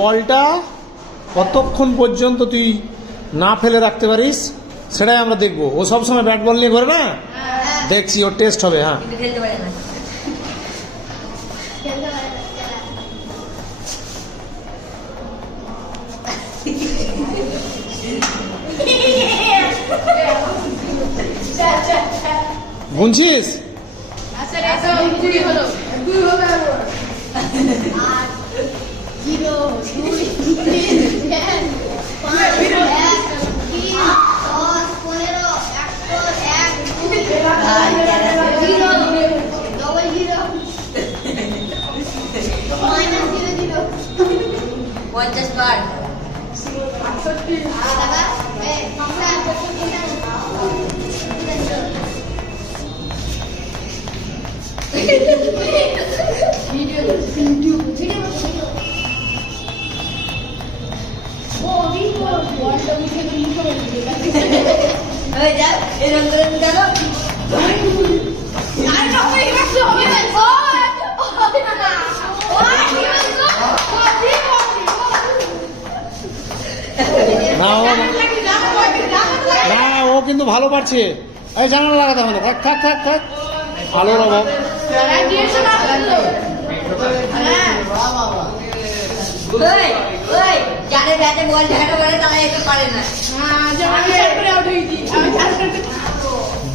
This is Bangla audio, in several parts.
বলটা কতক্ষণ পর্যন্ত তুই না ফেলে রাখতে পারিস সেটাই আমরা দেখবো। ও সবসময় ব্যাট বল নিয়ে ঘরে না, দেখছি ওর টেস্ট হবে। হ্যাঁ, গুনছিস? না, ও কিন্তু ভালো পারছে। এই জানালা লাগাতে হবে না, থাক থাক থাক থাক, ভালো অভাব।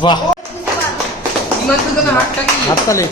বাহ, হাততালি।